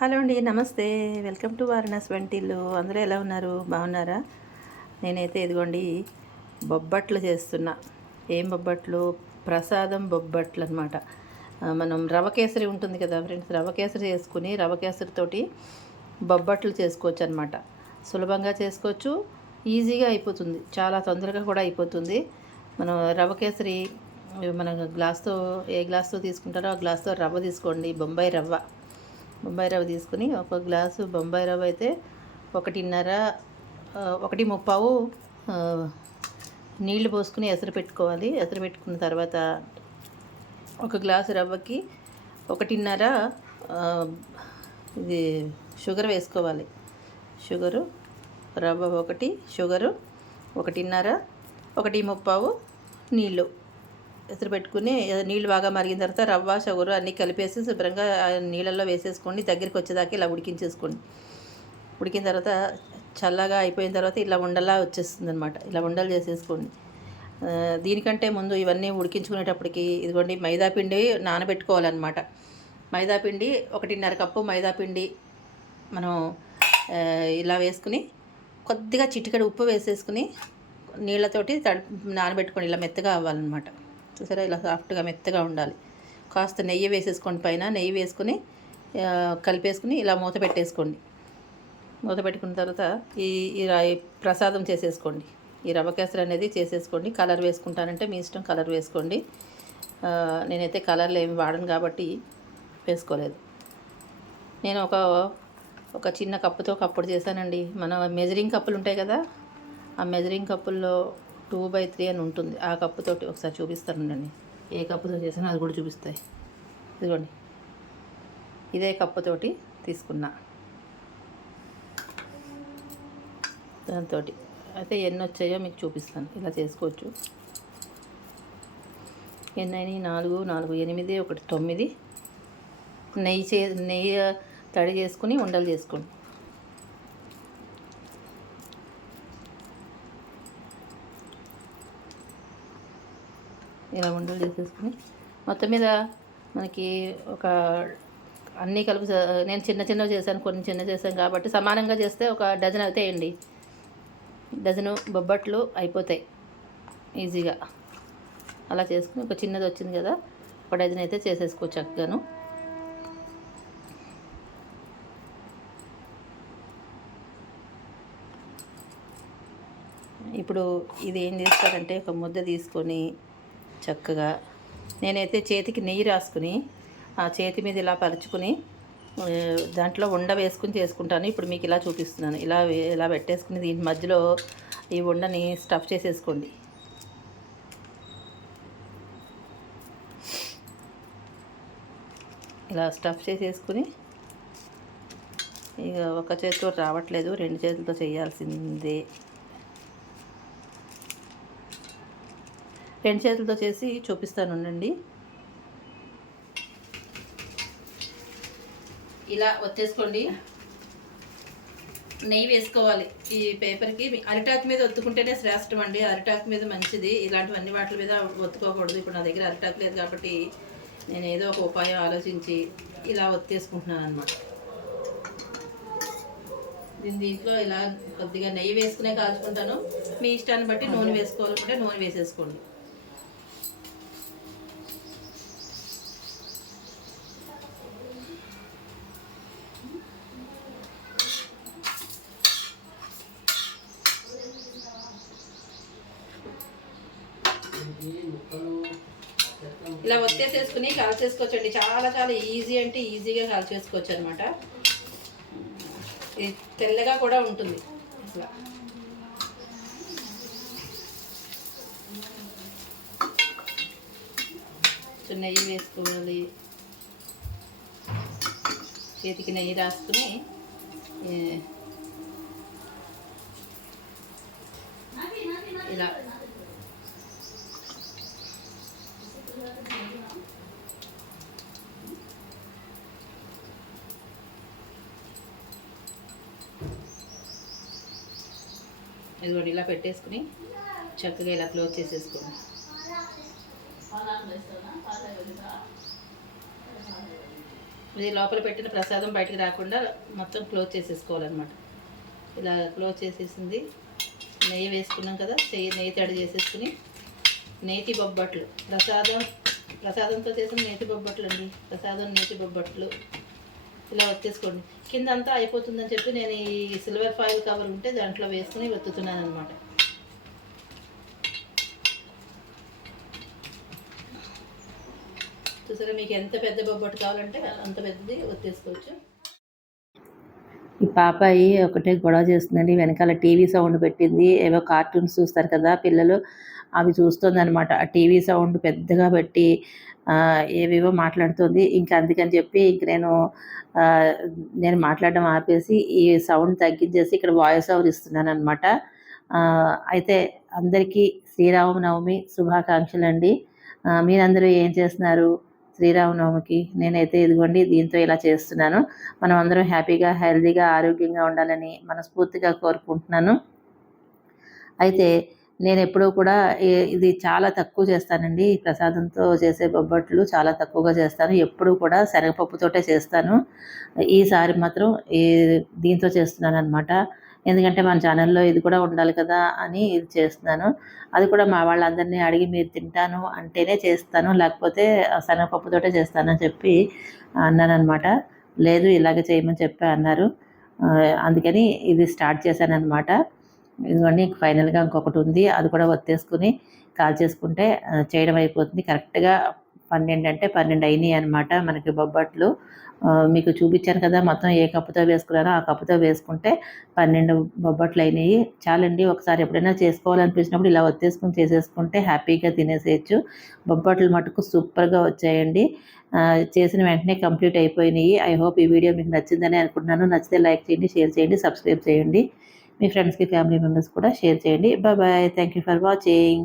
Hello అండి నమస్తే. Welcome to Varanasi వంటిల్లు. అందరూ ఎలా ఉన్నారు? బాగున్నారా? నేనైతే ఇదిగోండి బొబ్బట్లు చేస్తున్నా. ఏం బొబ్బట్లు? ప్రసాదం బొబ్బట్లు అనమాట మనం రవ కేసరి ఉంటుంది కదా ఫ్రెండ్స్ రవ కేసరి చేసుకుని రవ కేసరితోటి బొబ్బట్లు చేసుకోవచ్చు అనమాట సులభంగా చేసుకోవచ్చు ఈజీగా అయిపోతుంది. చాలా తొందరగా కూడా అయిపోతుంది. మనం రవ కేసరి మన గ్లాస్తో ఏ గ్లాస్తో తీసుకుంటారో ఆ గ్లాస్తో రవ్వ తీసుకోండి బొంబాయి రవ్వ. బొంబాయి రవ్వ తీసుకుని ఒక గ్లాసు బొంబాయి రవ్వ అయితే ఒకటిన్నర ఒకటి ముప్పావు నీళ్ళు పోసుకుని ఎసరు పెట్టుకోవాలి. ఎసరు పెట్టుకున్న తర్వాత ఒక గ్లాసు రవ్వకి ఒకటిన్నర ఇది షుగర్ వేసుకోవాలి. షుగరు రవ్వ ఒకటి షుగరు ఒకటిన్నర ఒకటి ముప్పావు నీళ్ళు ఎసురు పెట్టుకుని నీళ్ళు బాగా మరిగిన తర్వాత రవ్వ షుగరు అన్నీ కలిపేసి శుభ్రంగా నీళ్ళల్లో వేసేసుకోండి. దగ్గరికి వచ్చేదాకా ఇలా ఉడికించేసుకోండి. ఉడికిన తర్వాత చల్లగా అయిపోయిన తర్వాత ఇలా ఉండలా వచ్చేస్తుంది అనమాట ఇలా ఉండలు చేసేసుకోండి. దీనికంటే ముందు ఇవన్నీ ఉడికించుకునేటప్పటికి ఇదిగోండి మైదాపిండి నానబెట్టుకోవాలన్నమాట. మైదాపిండి ఒకటిన్నర కప్పు మైదాపిండి మనం ఇలా వేసుకుని కొద్దిగా చిటికెడు ఉప్పు వేసేసుకుని నీళ్ళతోటి తడి నానబెట్టుకొని ఇలా మెత్తగా అవ్వాలన్నమాట. చూసారా ఇలా సాఫ్ట్గా మెత్తగా ఉండాలి. కాస్త నెయ్యి వేసేసుకోండి పైన. నెయ్యి వేసుకుని కలిపేసుకుని ఇలా మూత పెట్టేసుకోండి. మూత పెట్టుకున్న తర్వాత ఈ ఈ ప్రసాదం చేసేసుకోండి. ఈ రవ్వ కేసరి అనేది చేసేసుకోండి. కలర్ వేసుకుంటానంటే మీ ఇష్టం కలర్ వేసుకోండి. నేనైతే కలర్లు ఏమి వాడను కాబట్టి వేసుకోలేదు. నేను ఒక ఒక చిన్న కప్పుతో కప్పుడు చేశానండి. మన మెజరింగ్ కప్పులు ఉంటాయి కదా ఆ మెజరింగ్ కప్పుల్లో టూ బై త్రీ అని ఉంటుంది. ఆ కప్పుతోటి ఒకసారి చూపిస్తానండి ఏ కప్పుతో చేసినా అది కూడా చూపిస్తాయి. ఇదిగోండి. ఇదే కప్పుతోటి తీసుకున్నా. దాంతో అయితే ఎన్ని వచ్చాయో మీకు చూపిస్తాను. ఇలా చేసుకోవచ్చు. ఎన్ని అయినాయి నాలుగు నాలుగు ఎనిమిది ఒకటి తొమ్మిది. నెయ్యి చే నెయ్యి తడి చేసుకుని ఉండలు చేసుకోండి. ఇలా ఉండలు చేసేసుకుని మొత్తం మీద మనకి ఒక అన్నీ కలిపి నేను చిన్న చిన్నవి చేశాను కొన్ని చిన్న చేశాను కాబట్టి సమానంగా చేస్తే ఒక డజన్ అవుతాయండి డజను బొబ్బట్లు అయిపోతాయి ఈజీగా. అలా చేసుకుని ఒక చిన్నది వచ్చింది కదా ఒక డజన్ అయితే చేసేసుకోవచ్చు చక్కగాను. ఇప్పుడు ఇది ఏం చేస్తారంటే ఒక ముద్ద తీసుకొని చక్కగా. నేనైతే చేతికి నెయ్యి రాసుకుని ఆ చేతి మీద ఇలా పరుచుకుని దాంట్లో ఉండ వేసుకుని చేసుకుంటాను. ఇప్పుడు మీకు ఇలా చూపిస్తున్నాను. ఇలా ఇలా పెట్టేసుకుని దీని మధ్యలో ఈ ఉండని స్టఫ్ చేసేసుకోండి. ఇలా స్టఫ్ చేసేసుకుని ఇక ఒక చేతితో రావట్లేదు. రెండు చేతులతో చేయాల్సిందే. రెండు చేతులతో చేసి చూపిస్తాను ఉండండి. ఇలా వచ్చేసుకోండి నెయ్యి వేసుకోవాలి. ఈ పేపర్కి అరిటాకు మీద ఒత్తుకుంటేనే శ్రేష్టం అండి. అరిటాకు మీద మంచిది. ఇలాంటివన్నీ వాటి మీద ఒత్తుకోకూడదు. ఇప్పుడు నా దగ్గర అరిటాకు లేదు కాబట్టి నేను ఏదో ఒక ఉపాయం ఆలోచించి ఇలా ఒత్తేసుకుంటున్నాను అనమాట దీని దీంట్లో ఇలా కొద్దిగా నెయ్యి వేసుకునే కాల్చుకుంటాను. మీ ఇష్టాన్ని బట్టి నూనె వేసుకోవాలనుకుంటే నూనె వేసేసుకోండి. ఇలా ఒత్తేసేసుకుని కాల్చేసుకోవచ్చు అండి చాలా చాలా ఈజీ అంటే ఈజీగా కాల్చేసుకోవచ్చు అనమాట ఇది తెల్లగా కూడా ఉంటుంది. అసలు కొంచెం నెయ్యి వేసుకోవాలి. చేతికి నెయ్యి రాసుకుని ఇలా ఇదిగోండి ఇలా పెట్టేసుకుని చక్కగా ఇలా క్లోజ్ చేసేసుకోండి. ఇది లోపల పెట్టిన ప్రసాదం బయటకు రాకుండా మొత్తం క్లోజ్ చేసేసుకోవాలన్నమాట. ఇలా క్లోజ్ చేసేసింది. నెయ్యి వేసుకున్నాం కదా నెయ్యి నెయ్యి తడి చేసేసుకుని నేతి బొబ్బట్లు. ప్రసాదం ప్రసాదంతో చేసిన నేతి బొబ్బట్లు అండి ప్రసాదం నేతి బొబ్బట్లు. ఇలా వచ్చేసుకోండి. కింద అంతా అయిపోతుందని చెప్పి నేను ఈ సిల్వర్ ఫాయిల్ కవర్ ఉంటే దాంట్లో వేసుకుని వెతుతున్నాను అనమాట చూసారా మీకు ఎంత పెద్ద బొబ్బట్టు కావాలంటే అంత పెద్దది ఒత్తేసుకోవచ్చు. పాపాయి ఒకటే గొడవ చేస్తుందండి. వెనకాల టీవీ సౌండ్ పెట్టింది. ఏవో కార్టూన్స్ చూస్తారు కదా పిల్లలు అవి చూస్తుంది అనమాట ఆ టీవీ సౌండ్ పెద్దగా పెట్టి ఏవేవో మాట్లాడుతుంది. ఇంకా అందుకని చెప్పి ఇంక నేను నేను మాట్లాడడం ఆపేసి ఈ సౌండ్ తగ్గించేసి ఇక్కడ వాయిస్ ఓవర్ ఇస్తున్నాను అనమాట అయితే అందరికీ శ్రీరామనవమి శుభాకాంక్షలు అండి మీరందరూ ఏం చేస్తున్నారు? శ్రీరామనవమికి నేనైతే ఇదిగోండి దీంతో ఇలా చేస్తున్నాను. మనం అందరం హ్యాపీగా హెల్తీగా ఆరోగ్యంగా ఉండాలని మనస్ఫూర్తిగా కోరుకుంటున్నాను. అయితే నేను ఎప్పుడూ కూడా ఇది చాలా తక్కువ చేస్తానండి. ప్రసాదంతో చేసే బొబ్బట్లు చాలా తక్కువగా చేస్తాను. ఎప్పుడూ కూడా శనగపప్పుతోటే చేస్తాను. ఈసారి మాత్రం ఈ దీంతో చేస్తున్నాను అనమాట ఎందుకంటే మన ఛానల్లో ఇది కూడా ఉండాలి కదా అని ఇది చేస్తున్నాను. అది కూడా మా వాళ్ళందరినీ అడిగి మీరు తింటాను అంటేనే చేస్తాను లేకపోతే శనగపప్పుతోటే చేస్తానని చెప్పి అన్నాను అనమాట లేదు ఇలాగే చేయమని చెప్పి అన్నారు. అందుకని ఇది స్టార్ట్ చేశాను అనమాట ఇదిగోండి ఫైనల్గా ఇంకొకటి ఉంది. అది కూడా వత్తేసుకుని కాల్ చేసుకుంటే చేయడం అయిపోతుంది. కరెక్ట్గా పన్నెండు అంటే పన్నెండు అయినాయి అనమాట మనకి బొబ్బట్లు. మీకు చూపించాను కదా మొత్తం ఏ కప్పుతో వేసుకున్నానో ఆ కప్పుతో వేసుకుంటే పన్నెండు బొబ్బట్లు అయినాయి చాలండి ఒకసారి ఎప్పుడైనా చేసుకోవాలనిపించినప్పుడు ఇలా వచ్చేసుకుని చేసేసుకుంటే హ్యాపీగా తినేసేయచ్చు. బొబ్బట్లు మటుకు సూపర్గా వచ్చాయండి. చేసిన వెంటనే కంప్లీట్ అయిపోయినాయి. ఐ హోప్ ఈ వీడియో మీకు నచ్చిందని అనుకుంటున్నాను. నచ్చితే లైక్ చేయండి షేర్ చేయండి సబ్స్క్రైబ్ చేయండి. మీ ఫ్రెండ్స్కి ఫ్యామిలీ మెంబర్స్ కూడా షేర్ చేయండి. Bye bye. Thank you for watching.